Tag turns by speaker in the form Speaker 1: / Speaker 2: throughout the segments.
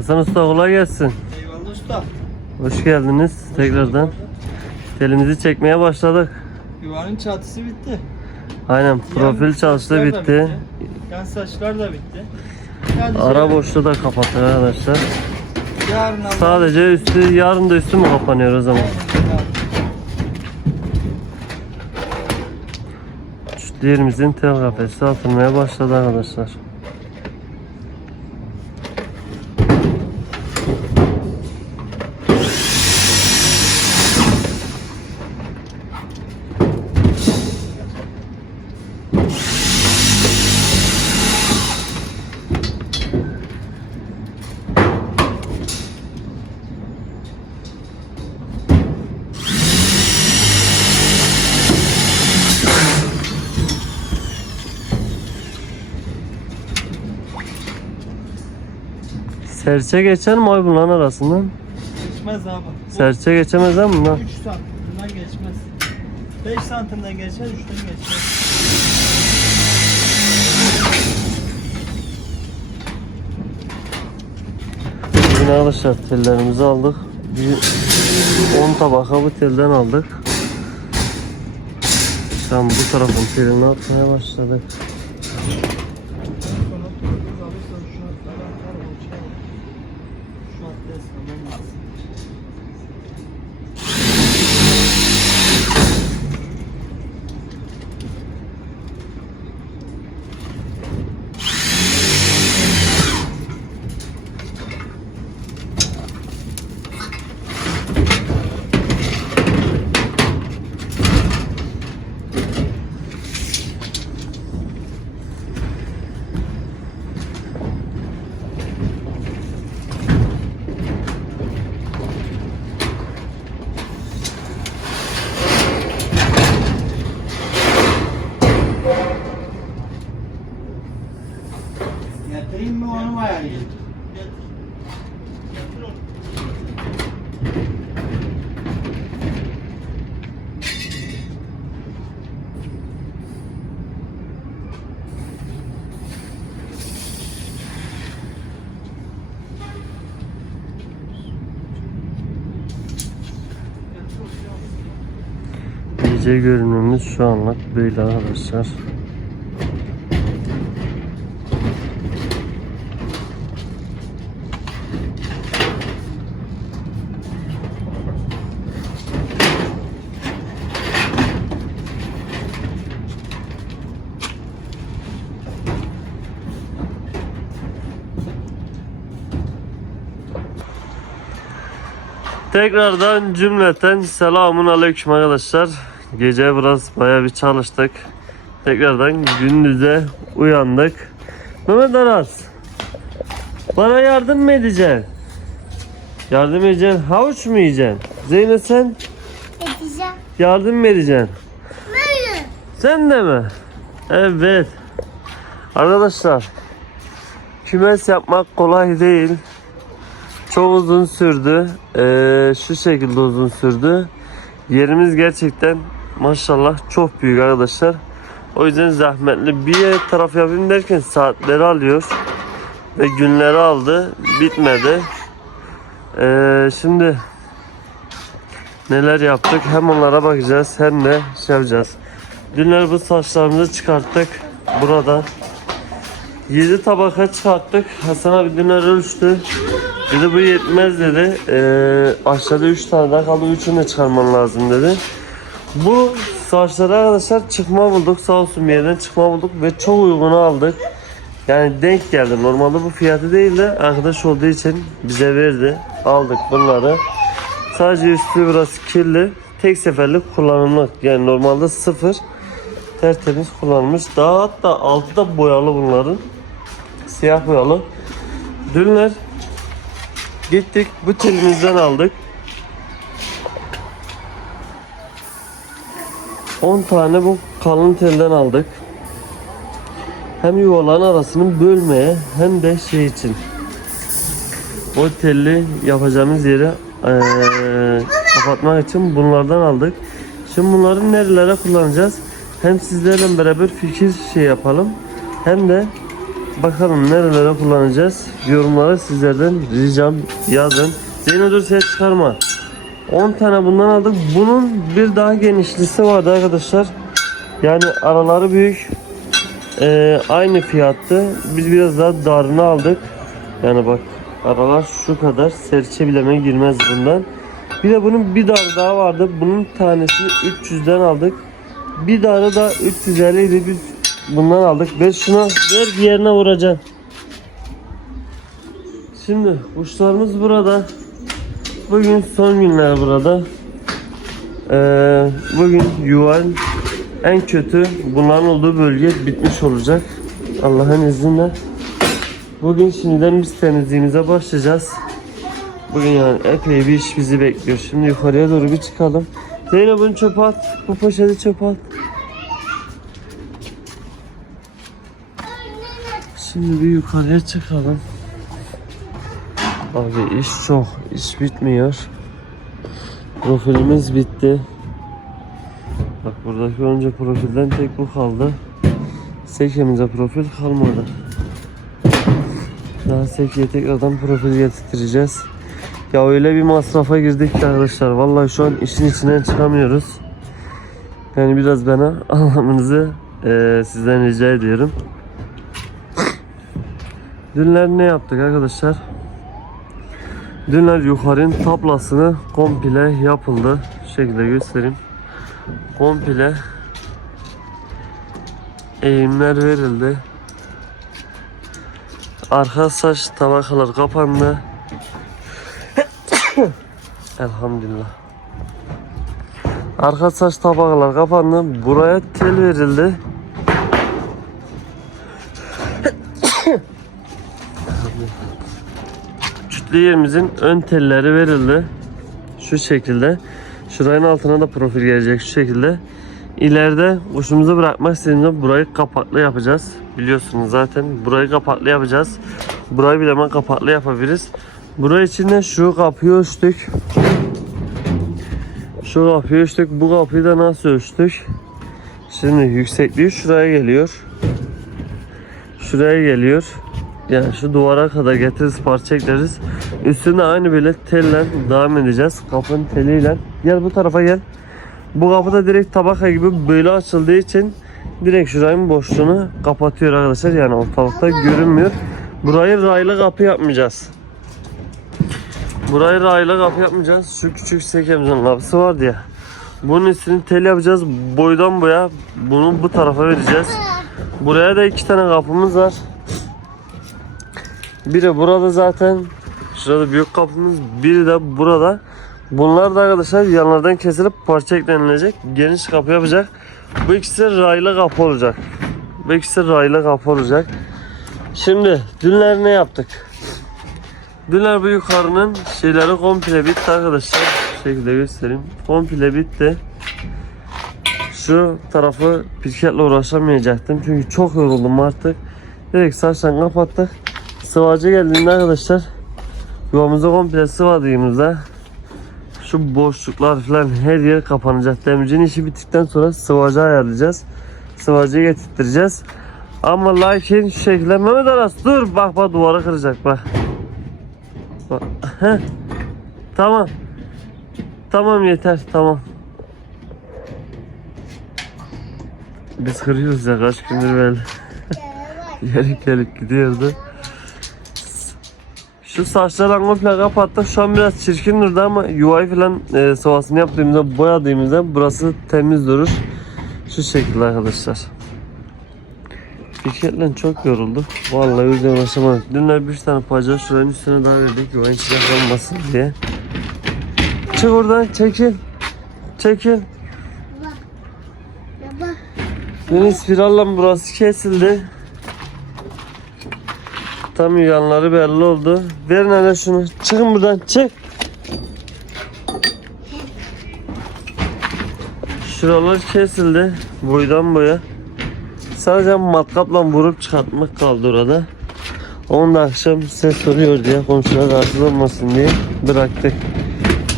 Speaker 1: Hasan Usta kolay gelsin.
Speaker 2: Eyvallah usta.
Speaker 1: Hoş geldiniz tekrardan. Telimizi çekmeye başladık.
Speaker 2: Yuvanın çatısı bitti.
Speaker 1: Aynen profil
Speaker 2: Yan
Speaker 1: çalıştı
Speaker 2: da
Speaker 1: bitti.
Speaker 2: Yan saçlar da bitti. Sadece
Speaker 1: Ara boşluğu da kapattık arkadaşlar.
Speaker 2: Yarın
Speaker 1: Sadece üstü yarın da üstü mü kapanıyor o zaman? Şu diğerimizin tel kafesi atılmaya başladı arkadaşlar. Serçe geçer mi ay bunların arasından?
Speaker 2: Geçmez abi.
Speaker 1: Serçe geçemez mi bunlar?
Speaker 2: 3 santimden geçmez. 5 santimden geçer, 3'ten geçmez.
Speaker 1: Bugün arkadaşlar tellerimizi aldık. Bir 10 tabaka bu telden aldık. Şu an bu tarafın telini atmaya başladık.
Speaker 2: Sonra topuz alırsan şu hatları atar, ölçer. Şu hatta ıslamam lazım. Getireyim mi onu mu ayarlayayım?
Speaker 1: Gece görünümümüz şu anlık böyle arkadaşlar. Tekrardan cümleten selamun aleyküm arkadaşlar. Gece biraz baya bir çalıştık. Tekrardan gündüze uyandık. Mehmet Aras. Bana yardım mı edeceksin? Yardım edeceksin. Havuç mu yiyeceksin? Zeynep sen
Speaker 3: Edeceğim.
Speaker 1: yardım mı edeceksin?
Speaker 3: Böyle.
Speaker 1: Sen de mi? Evet. Arkadaşlar kümes yapmak kolay değil. Çok uzun sürdü. Ee, şu şekilde uzun sürdü. Yerimiz gerçekten maşallah çok büyük arkadaşlar. O yüzden zahmetli. Bir taraf yapayım derken saatleri alıyor. Ve günleri aldı. Bitmedi. Ee, şimdi neler yaptık hem onlara bakacağız hem de şey yapacağız. Dünler bu saçlarımızı çıkarttık. Burada 7 tabaka çıkarttık. Hasan abi dünler ölçtü. Dedi bu yetmez dedi. Ee, aşağıda 3 tane daha kaldı. Üçünü de çıkarman lazım dedi. Bu saçları arkadaşlar çıkma bulduk. Sağ olsun bir yerden çıkma bulduk ve çok uygunu aldık. Yani denk geldi. Normalde bu fiyatı değil de arkadaş olduğu için bize verdi. Aldık bunları. Sadece üstü biraz kirli. Tek seferlik kullanımlık. Yani normalde sıfır. Tertemiz kullanılmış. Daha hatta altı da boyalı bunların. Siyah boyalı. Dünler gittik bu telimizden aldık. 10 tane bu kalın telden aldık. Hem yuvaların arasını bölmeye hem de şey için. O telli yapacağımız yeri eee, kapatmak için bunlardan aldık. Şimdi bunları nerelere kullanacağız? Hem sizlerle beraber fikir şey yapalım hem de Bakalım nerelere kullanacağız. Yorumlara sizlerden ricam yazın. Zeynep dur ses çıkarma. 10 tane bundan aldık. Bunun bir daha genişlisi vardı arkadaşlar. Yani araları büyük. Ee, aynı fiyattı. Biz biraz daha darını aldık. Yani bak aralar şu kadar. Serçe bileme girmez bundan. Bir de bunun bir darı daha vardı. Bunun tanesini 300'den aldık. Bir darı da 350 idi. Biz bundan aldık. Ver şuna ver bir yerine vuracaksın. Şimdi kuşlarımız burada. Bugün son günler burada. Ee, bugün yuvanın en kötü bunların olduğu bölge bitmiş olacak. Allah'ın izniyle. Bugün şimdiden biz temizliğimize başlayacağız. Bugün yani epey bir iş bizi bekliyor. Şimdi yukarıya doğru bir çıkalım. Zeynep bunu çöpe at. Bu poşeti çöpe at. Şimdi bir yukarıya çıkalım. Abi iş çok. iş bitmiyor. Profilimiz bitti. Bak buradaki önce profilden tek bu kaldı. Sekemize profil kalmadı. Daha Seki'ye tekrardan profil getireceğiz. Ya öyle bir masrafa girdik ki arkadaşlar. Vallahi şu an işin içinden çıkamıyoruz. Yani biraz bana anlamanızı eee, sizden rica ediyorum. Dünler ne yaptık arkadaşlar? Dünler yukarının tablasını komple yapıldı. Şu şekilde göstereyim. Komple eğimler verildi. Arka saç tabakalar kapandı. Elhamdülillah. Arka saç tabakalar kapandı. Buraya tel verildi. Kütlü yerimizin ön telleri verildi. Şu şekilde. Şuranın altına da profil gelecek şu şekilde. İleride kuşumuzu bırakmak istediğimizde burayı kapaklı yapacağız. Biliyorsunuz zaten burayı kapaklı yapacağız. Burayı bile hemen kapaklı yapabiliriz. Buraya içinde şu kapıyı ölçtük. Şu kapıyı ölçtük. Bu kapıyı da nasıl ölçtük? Şimdi yüksekliği şuraya geliyor. Şuraya geliyor. Yani şu duvara kadar getiririz parça ekleriz. Üstüne aynı böyle telle devam edeceğiz. Kapının teliyle. Gel bu tarafa gel. Bu kapı da direkt tabaka gibi böyle açıldığı için direkt şuranın boşluğunu kapatıyor arkadaşlar. Yani ortalıkta görünmüyor. Burayı raylı kapı yapmayacağız. Burayı raylı kapı yapmayacağız. Şu küçük sekemizin kapısı vardı ya. Bunun üstünü tel yapacağız. Boydan boya bunu bu tarafa vereceğiz. Buraya da iki tane kapımız var. Biri burada zaten. Şurada büyük kapımız. Biri de burada. Bunlar da arkadaşlar yanlardan kesilip parça eklenilecek. Geniş kapı yapacak. Bu ikisi raylı kapı olacak. Bu ikisi raylı kapı olacak. Şimdi dünler ne yaptık? Dünler bu yukarının şeyleri komple bitti arkadaşlar. Şu şekilde göstereyim. Komple bitti. Şu tarafı pirketle uğraşamayacaktım. Çünkü çok yoruldum artık. Direkt saçtan kapattık. Sıvacı geldiğinde arkadaşlar yuvamızı komple sıvadığımızda şu boşluklar falan her yer kapanacak. Demircinin işi bittikten sonra sıvacı ayarlayacağız. Sıvacıyı getirttireceğiz. Ama lakin şu şekilde Mehmet Aras dur bak bak duvarı kıracak bak. bak. Heh. Tamam. Tamam yeter tamam. Biz kırıyoruz ya kaç gündür böyle. Gelip gelip gidiyordu. Şu saçları komple kapattık. Şu an biraz çirkin durdu ama yuvayı falan e, sıvasını yaptığımızda boyadığımızda burası temiz durur. Şu şekilde arkadaşlar. Pirketle çok yorulduk. Vallahi yüzden uğraşamadık. Dünler bir tane paca şuranın üstüne daha verdik. Yuvanın içine kalmasın diye. Çık oradan çekil. Çekil.
Speaker 3: Baba.
Speaker 1: Yine spiralla burası kesildi. Tam yanları belli oldu. Verin hele şunu. Çıkın buradan. Çık. Şuralar kesildi. Boydan boya. Sadece matkapla vurup çıkartmak kaldı orada. Onu da akşam ses soruyor diye komşular rahatsız olmasın diye bıraktık.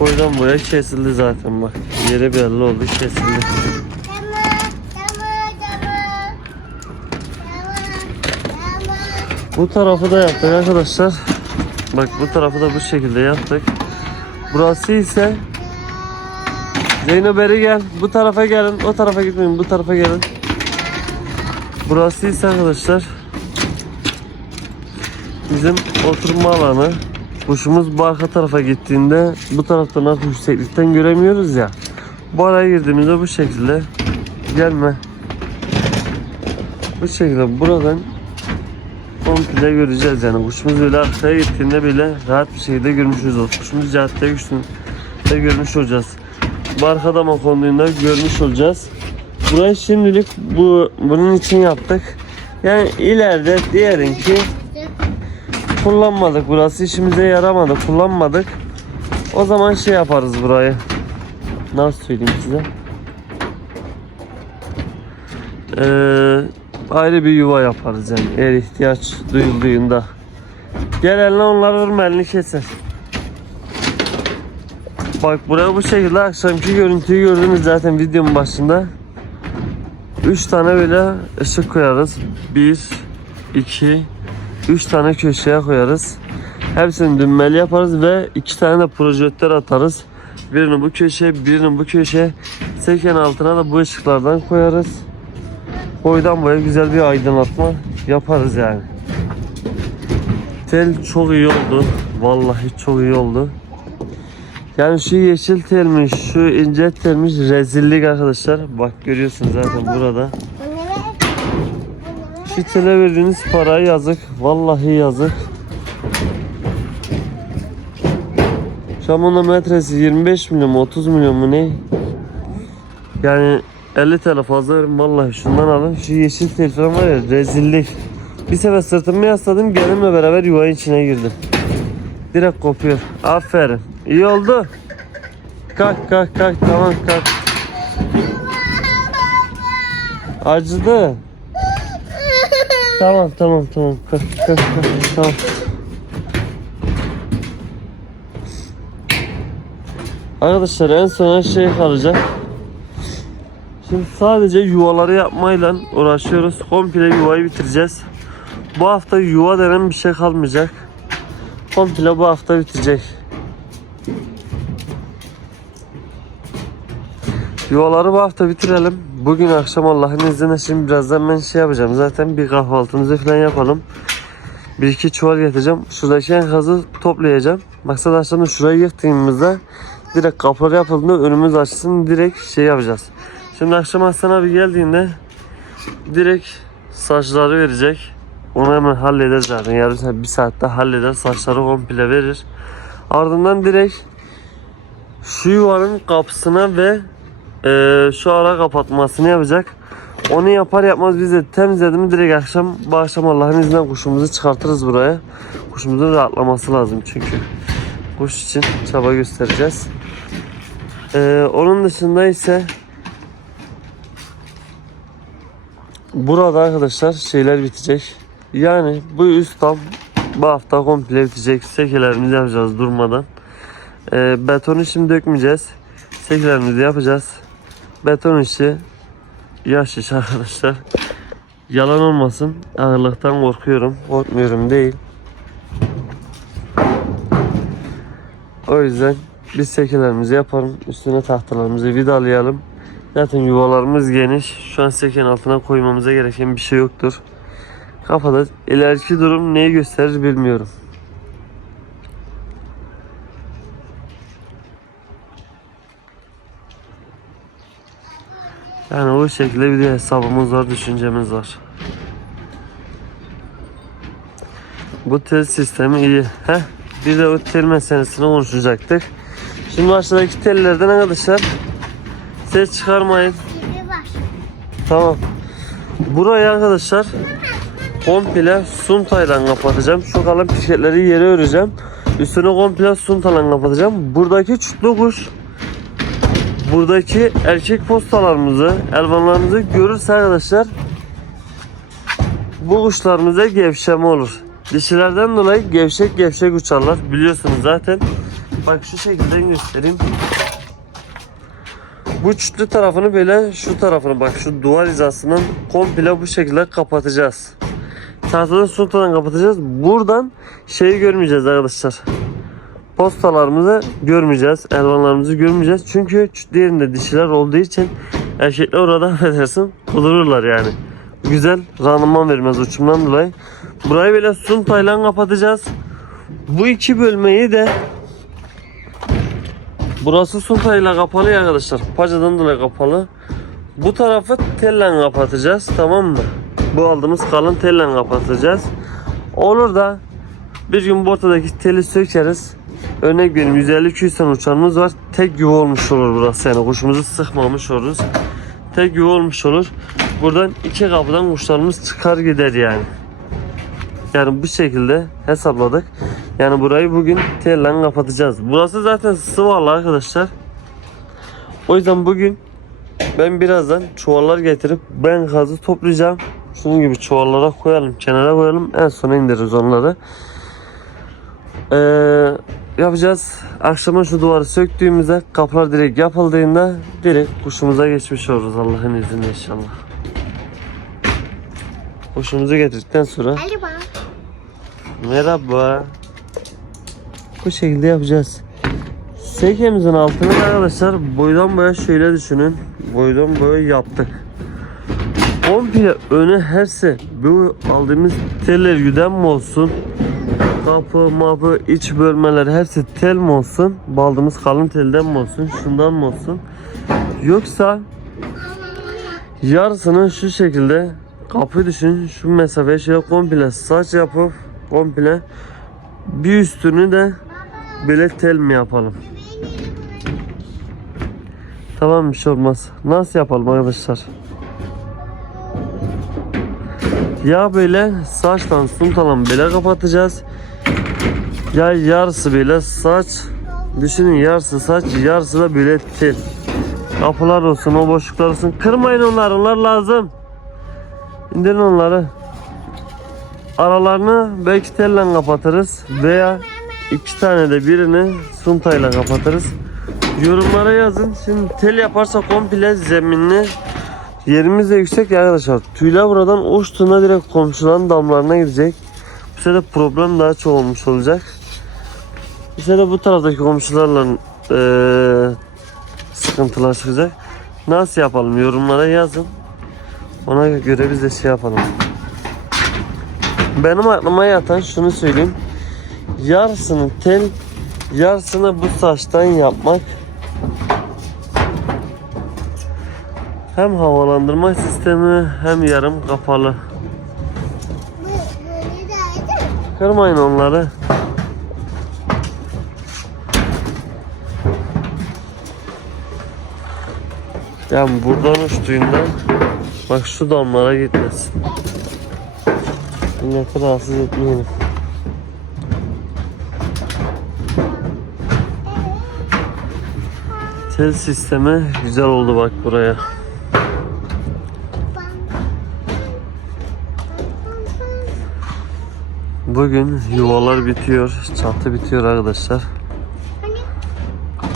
Speaker 1: Boydan boya kesildi zaten bak. Yeri belli oldu kesildi.
Speaker 3: Tamam. Tamam. Tamam. Tamam.
Speaker 1: Bu tarafı da yaptık arkadaşlar. Bak bu tarafı da bu şekilde yaptık. Burası ise Zeynep beri gel. Bu tarafa gelin. O tarafa gitmeyin. Bu tarafa gelin. Burası ise arkadaşlar bizim oturma alanı. Kuşumuz bu arka tarafa gittiğinde bu taraftan artık yükseklikten göremiyoruz ya. Bu araya girdiğimizde bu şekilde gelme. Bu şekilde buradan komple göreceğiz yani. Kuşumuz böyle arkaya gittiğinde bile rahat bir şekilde görmüş olacağız. Kuşumuz caddeye güçlüğünde görmüş olacağız. Bu arkada mı konduğunda görmüş olacağız. Burayı şimdilik bu bunun için yaptık. Yani ileride diyelim ki kullanmadık burası işimize yaramadı kullanmadık. O zaman şey yaparız burayı. Nasıl söyleyeyim size? Ee, ayrı bir yuva yaparız yani eğer ihtiyaç duyulduğunda. Gel eline onları vurma elini keser. Bak buraya bu şekilde akşamki görüntüyü gördünüz zaten videonun başında. 3 tane böyle ışık koyarız. 1 2 3 tane köşeye koyarız. Hepsini düğmeli yaparız ve 2 tane de projektör atarız. Birini bu köşeye, birini bu köşeye. Seken altına da bu ışıklardan koyarız. Boydan boya güzel bir aydınlatma yaparız yani. Tel çok iyi oldu. Vallahi çok iyi oldu. Yani şu yeşil telmiş, şu ince telmiş rezillik arkadaşlar. Bak görüyorsunuz zaten burada. Şu tele verdiğiniz parayı yazık. Vallahi yazık. Bunun metresi 25 milyon mu 30 milyon mu ne? Yani 50 TL fazla verin vallahi şundan alın. Şu yeşil falan var ya rezillik. Bir sefer sırtımı yasladım gelimle beraber yuvanın içine girdim. Direkt kopuyor. Aferin. İyi oldu. Kalk kalk kalk tamam kalk. Acıdı. Tamam tamam tamam kalk kalk kalk tamam. Arkadaşlar en sona şey kalacak. Şimdi sadece yuvaları yapmayla uğraşıyoruz. Komple yuvayı bitireceğiz. Bu hafta yuva denen bir şey kalmayacak. Komple bu hafta bitecek. Yuvaları bu hafta bitirelim. Bugün akşam Allah'ın izniyle şimdi birazdan ben şey yapacağım. Zaten bir kahvaltımızı falan yapalım. Bir iki çuval getireceğim. Şuradaki enkazı toplayacağım. Maksat akşam şurayı yıktığımızda direkt kapıları yapıldığında önümüz açsın direkt şey yapacağız. Şimdi akşam Hasan abi geldiğinde direkt saçları verecek. Onu hemen halleder zaten. Yarım saat, bir saatte halleder. Saçları komple verir. Ardından direkt şu yuvanın kapısına ve e, şu ara kapatmasını yapacak. Onu yapar yapmaz biz de temizledim mi direkt akşam bu akşam Allah'ın izniyle kuşumuzu çıkartırız buraya. Kuşumuzun rahatlaması lazım çünkü. Kuş için çaba göstereceğiz. E, onun dışında ise burada arkadaşlar şeyler bitecek. Yani bu üst tam bu hafta komple bitecek. Sekelerimizi yapacağız durmadan. E, betonu şimdi dökmeyeceğiz. Sekelerimizi yapacağız. Beton işi yaş iş arkadaşlar. Yalan olmasın. Ağırlıktan korkuyorum. Korkmuyorum değil. O yüzden biz sekelerimizi yapalım. Üstüne tahtalarımızı vidalayalım. Zaten yuvalarımız geniş. Şu an seken altına koymamıza gereken bir şey yoktur. Kafada ileriki durum neyi gösterir bilmiyorum. Yani o şekilde bir de hesabımız var, düşüncemiz var. Bu tel sistemi iyi. Heh, bir de o tel meselesini konuşacaktık. Şimdi aşağıdaki tellerden arkadaşlar ses çıkarmayın. Tamam. Burayı arkadaşlar komple suntayla kapatacağım. Şu kalan pişetleri yere öreceğim. Üstünü komple suntayla kapatacağım. Buradaki çutlu kuş buradaki erkek postalarımızı, elvanlarımızı görürse arkadaşlar bu kuşlarımıza gevşeme olur. Dişilerden dolayı gevşek gevşek uçarlar. Biliyorsunuz zaten. Bak şu şekilde göstereyim. Bu çütlü tarafını böyle şu tarafını bak şu duvar hizasının komple bu şekilde kapatacağız. tahtadan suntadan kapatacağız. Buradan şeyi görmeyeceğiz arkadaşlar. Postalarımızı görmeyeceğiz. Elvanlarımızı görmeyeceğiz. Çünkü diğerinde dişiler olduğu için erkekler orada affedersin kudururlar yani. Güzel randıman vermez uçumdan dolayı. Burayı böyle suntayla kapatacağız. Bu iki bölmeyi de Burası suntayla kapalı ya arkadaşlar. Pacadan dolayı kapalı. Bu tarafı telle kapatacağız tamam mı? Bu aldığımız kalın telle kapatacağız. Olur da bir gün bu ortadaki teli sökeriz. Örnek verim 150-200 tane uçanımız var. Tek yuva olmuş olur burası yani kuşumuzu sıkmamış oluruz. Tek yuva olmuş olur. Buradan iki kapıdan kuşlarımız çıkar gider yani. Yani bu şekilde hesapladık. Yani burayı bugün telle kapatacağız. Burası zaten sıvalı arkadaşlar. O yüzden bugün ben birazdan çuvallar getirip ben gazı toplayacağım. Şunun gibi çuvallara koyalım, kenara koyalım. En sona indiririz onları. Ee, yapacağız. Akşama şu duvarı söktüğümüzde kapılar direkt yapıldığında direkt kuşumuza geçmiş oluruz Allah'ın izniyle inşallah. Kuşumuzu getirdikten sonra.
Speaker 3: Merhaba.
Speaker 1: Bu şekilde yapacağız. Sekemizin altını da arkadaşlar boydan boya şöyle düşünün. Boydan boya yaptık. Komple önü herse bu aldığımız teller yüden mi olsun? Kapı, mapı, iç bölmeler hepsi tel mi olsun? Bu aldığımız kalın telden mi olsun? Şundan mı olsun? Yoksa yarısını şu şekilde kapı düşün şu mesafeye şöyle komple saç yapıp komple bir üstünü de böyle tel mi yapalım? Tamam bir şey olmaz. Nasıl yapalım arkadaşlar? Ya böyle saçtan suntalan böyle kapatacağız. Ya yarısı böyle saç. Düşünün yarısı saç, yarısı da böyle tel. Kapılar olsun, o boşluklar olsun. Kırmayın onları, onlar lazım. İndirin onları. Aralarını belki telle kapatırız veya iki tane de birini suntayla kapatırız. Yorumlara yazın. Şimdi tel yaparsa komple zeminli yerimiz de yüksek ya arkadaşlar. Tüyler buradan uçtuğunda direkt komşuların damlarına gidecek. Bu sefer problem daha çok olmuş olacak. Bu sefer bu taraftaki komşularla eee sıkıntılar çıkacak. Nasıl yapalım yorumlara yazın. Ona göre biz de şey yapalım. Benim aklıma yatan şunu söyleyeyim. Yarısını tel, yarısını bu saçtan yapmak. Hem havalandırma sistemi hem yarım kapalı. Kırmayın onları. Yani buradan uçtuğunda bak şu damlara gitmesin. Milleti rahatsız etmeyelim. Tel sistemi güzel oldu bak buraya. Bugün yuvalar bitiyor, çatı bitiyor arkadaşlar.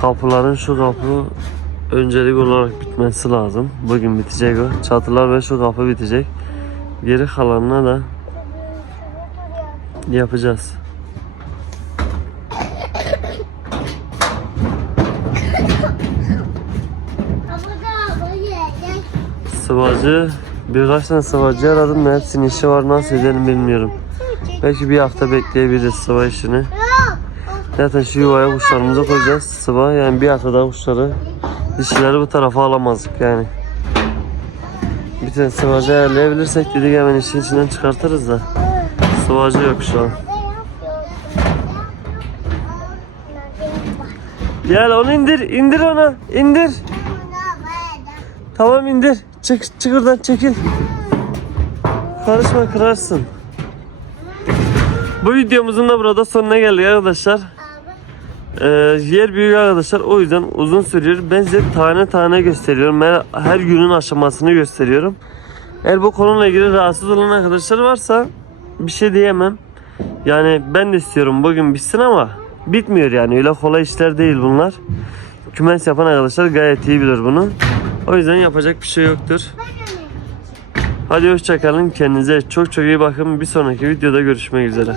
Speaker 1: Kapıların şu kapı öncelik olarak bitmesi lazım. Bugün bitecek o. Çatılar ve şu kapı bitecek. Geri kalanına da yapacağız. Sıvacı birkaç tane sıvacı aradım da hepsinin işi var nasıl edelim bilmiyorum. Belki bir hafta bekleyebiliriz sıva işini. Zaten şu yuvaya kuşlarımızı koyacağız. Sıva yani bir haftada kuşları dişileri bu tarafa alamazdık yani. Bir tane sıvacı ayarlayabilirsek dedik hemen işin içinden çıkartırız da. Sıvacı yok şu an. Gel onu indir, indir onu, indir. Tamam indir. Çık, çık oradan çekil. Karışma kırarsın. Bu videomuzun da burada sonuna geldik arkadaşlar. Ee, yer büyük arkadaşlar o yüzden uzun sürüyor. Ben size tane tane gösteriyorum. Her, her günün aşamasını gösteriyorum. Eğer bu konuyla ilgili rahatsız olan arkadaşlar varsa bir şey diyemem. Yani ben de istiyorum bugün bitsin ama bitmiyor yani öyle kolay işler değil bunlar. Kümes yapan arkadaşlar gayet iyi bilir bunu. O yüzden yapacak bir şey yoktur. Hadi hoşçakalın. Kendinize çok çok iyi bakın. Bir sonraki videoda görüşmek üzere.